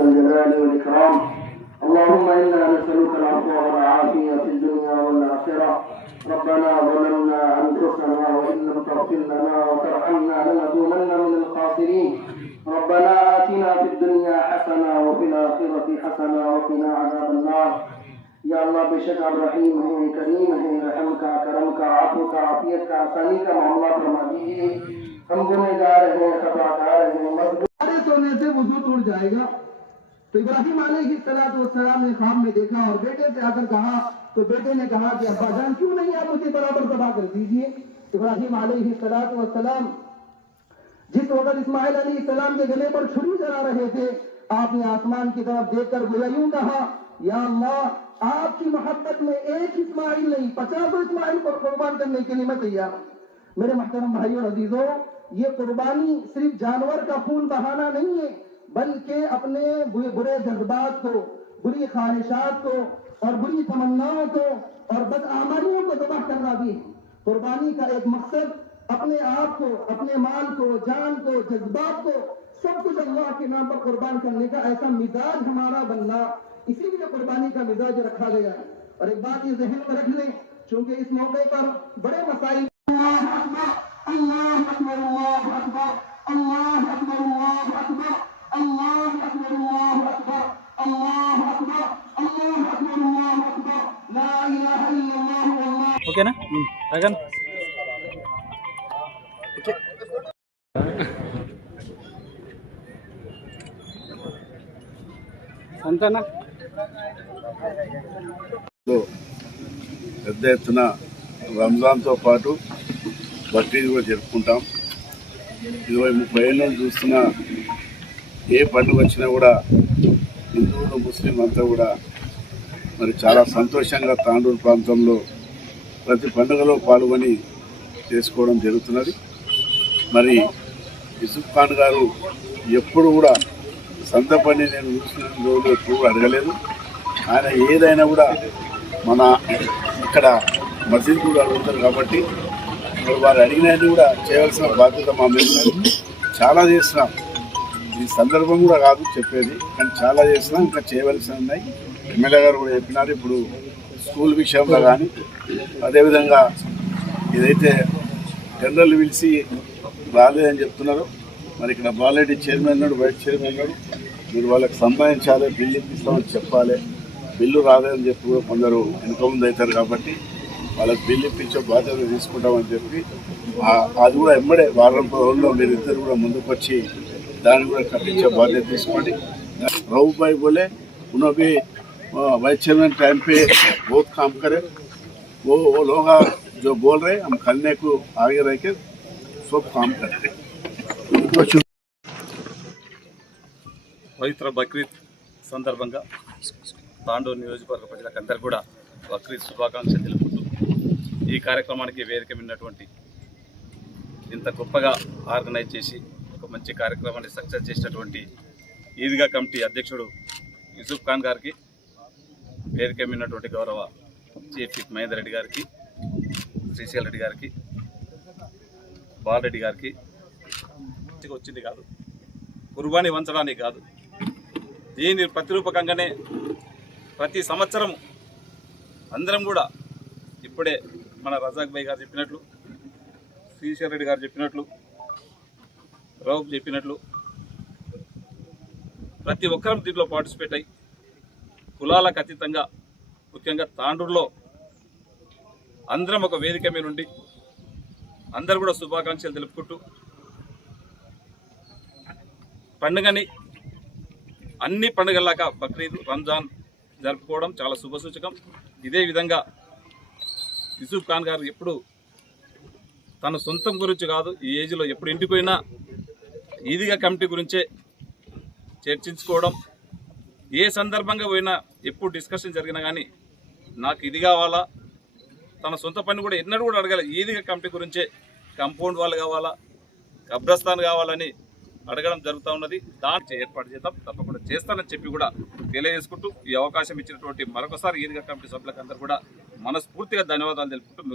ذا الجلال والإكرام. اللهم إنا نسألك العفو والعافية في الدنيا والآخرة. ربنا ظلمنا أنفسنا وإن لم تغفر لنا وترحمنا لنكونن من الخاسرين. ربنا آتنا في الدنيا حسنة وفي الآخرة حسنة وقنا عذاب النار. या अल्लाह बेशक आप रहीम हैं, करीम हैं, रहम का, करम का, आफू का, आफियत का, आसानी का मामला फरमा दीजिए। हम गुनहगार हैं, खताकार हैं, मजबूर सोने से वुजू टूट जाएगा। तो इब्राहिम अलैहिस्सलाम ने ख्वाब में देखा और बेटे से आकर कहा, तो बेटे ने कहा कि अब्बा जान क्यों नहीं आप मुझे बराबर तबाह कर दीजिए। इब्राहिम अलैहिस्सलाम जिस वक्त इस्माइल अलैहिस्सलाम के गले पर छुरी चला रहे थे, आपने आसमान की तरफ देखकर गोया यूं कहा, या अल्लाह आपकी मोहब्बत में एक इस्माइल नहीं 50 इस्माइल को कुर्बान करने के लिए मैं तैयार हूं। मेरे मोहतरम भाइयों और अजीजों, ये कुर्बानी सिर्फ जानवर का खून बहाना नहीं है, बल्कि अपने बुरे जज्बात को, बुरी ख्वाहिशात को और बुरी तमन्नाओं को और बदआमलियों को तबाह करना भी है। कुर्बानी का एक मकसद अपने आप को, अपने माल को, जान को, जज्बात को, सब कुछ अल्लाह के नाम पर कुर्बान करने का ऐसा मिजाज हमारा बनना, इसीलिए कुर्बानी का मिजाज रखा गया है। और एक बात ये जहन में रख लें, चूंकि इस मौके पर बड़े मसाइल ఓకేనా రగన్ అంతేనా పెద్ద ఎత్తున రంజాన్తో పాటు బక్రీద్ కూడా జరుపుకుంటాం. 20-30 ఏళ్ళ నుంచి చూస్తున్న ఏ పండుగ వచ్చినా కూడా హిందువులు ముస్లిం అంతా కూడా మరి చాలా సంతోషంగా తాండూరు ప్రాంతంలో ప్రతి పండుగలో పాల్గొని చేసుకోవడం జరుగుతున్నది. మరి యూసుఫ్ ఖాన్ గారు ఎప్పుడు కూడా సొంత పని నేను చూసిన రోజులు ఎప్పుడు అడగలేదు. ఆయన ఏదైనా కూడా మన ఇక్కడ మసీద్ కూడా అడుగుతారు కాబట్టి వారు అడిగినది కూడా చేయవలసిన బాధ్యత మా మీద చాలా చేస్తున్నాం. ఈ సందర్భం కూడా కాదు చెప్పేది, కానీ చాలా చేస్తున్నాం, ఇంకా చేయవలసి ఉన్నాయి. ఎమ్మెల్యే గారు కూడా చెప్పినారు. ఇప్పుడు స్కూల్ విషయంలో కానీ అదేవిధంగా ఏదైతే జనరల్ పిలిచి రాలేదని చెప్తున్నారు, మరి ఇక్కడ బాలరెడ్డి చైర్మన్ ఉన్నాడు, వైస్ చైర్మన్ ఉన్నాడు, మీరు వాళ్ళకి సంపాదించాలి, బిల్లు ఇప్పిస్తామని చెప్పాలి. బిల్లు రాలేదని చెప్పి కూడా కొందరు వెనుక ముందు అవుతారు కాబట్టి వాళ్ళకి బిల్లు ఇప్పించే బాధ్యత తీసుకుంటామని చెప్పి అది కూడా ఎమ్మడే వారం రోజుల్లో మీరు ఇద్దరు కూడా ముందుకు వచ్చి దాన్ని కూడా కట్టించే బాధ్యత తీసుకోండి. रऊ भाई बोले उन्होंने भी वाइस चेयरमैन टाइम पे बहुत काम करे, वो लोग जो बोल रहे हम करने को आगे रह के सब काम करते हैं. పవిత్ర బక్రీద్ సందర్భంగా తాండూరు నియోజకవర్గ ప్రజలకందరూ కూడా బక్రీద్ శుభాకాంక్షలు తెలుపుకుంటూ ఈ కార్యక్రమానికి వేదిక ఉన్నటువంటి ఇంత గొప్పగా ఆర్గనైజ్ చేసి ఒక మంచి కార్యక్రమాన్ని సక్సెస్ చేసినటువంటి ఈద్గా కమిటీ అధ్యక్షుడు యూసుఫ్ ఖాన్ గారికి, వేదిక ఉన్నటువంటి గౌరవ చీఫ్ విప్ మహేందర్ రెడ్డి గారికి, శ్రీశైల్ రెడ్డి గారికి, బాలరెడ్డి గారికి వచ్చింది కాదు, కుర్బానీ వంచడానికి కాదు, దీని ప్రతిరూపకంగానే ప్రతి సంవత్సరం అందరం కూడా ఇప్పుడే మన రజాక్ భాయ్ గారు చెప్పినట్లు, శ్రీశైల్ రెడ్డి గారు చెప్పినట్లు, రౌఫ్ చెప్పినట్లు ప్రతి ఒక్కరం దీంట్లో పార్టిసిపేట్ అయ్యి కులాలకు అతీతంగా ముఖ్యంగా తాండూరులో అందరం ఒక వేదిక మీద నుండి అందరూ కూడా శుభాకాంక్షలు తెలుపుకుంటూ పండుగని అన్ని పండుగల్లాగా బక్రీద్, రంజాన్ జరుపుకోవడం చాలా శుభసూచకం. ఇదే విధంగా యూసుఫ్ ఖాన్ గారు ఎప్పుడు తన సొంతం గురించి కాదు, ఈ ఏజ్లో ఎప్పుడు ఇంటికి పోయినా ఈద్గా కమిటీ గురించే చర్చించుకోవడం, ఏ సందర్భంగా పోయినా ఎప్పుడు డిస్కషన్ జరిగినా కానీ నాకు ఇది కావాలా, తన సొంత పని కూడా ఎన్నడూ కూడా అడగాలి, ఈద్గా కమిటీ గురించే కాంపౌండ్ వాళ్ళు కావాలా, కబ్రస్థాన్ కావాలని అడగడం జరుగుతూ ఉన్నది. దాన్ని ఏర్పాటు చేద్దాం, తప్పకుండా చేస్తానని చెప్పి కూడా తెలియజేసుకుంటూ ఈ అవకాశం ఇచ్చినటువంటి మరొకసారి ఈద్గా కమిటీ సభ్యులకు అందరూ కూడా మనస్ఫూర్తిగా ధన్యవాదాలు తెలుపుకుంటూ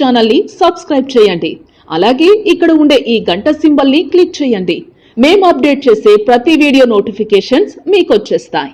ఛానల్ ని సబ్స్క్రైబ్ చేయండి. అలాగే ఇక్కడ ఉండే ఈ గంట సింబల్ ని క్లిక్ చేయండి. మేము అప్డేట్ చేసే ప్రతి వీడియో నోటిఫికేషన్స్ మీకు వచ్చేస్తాయి.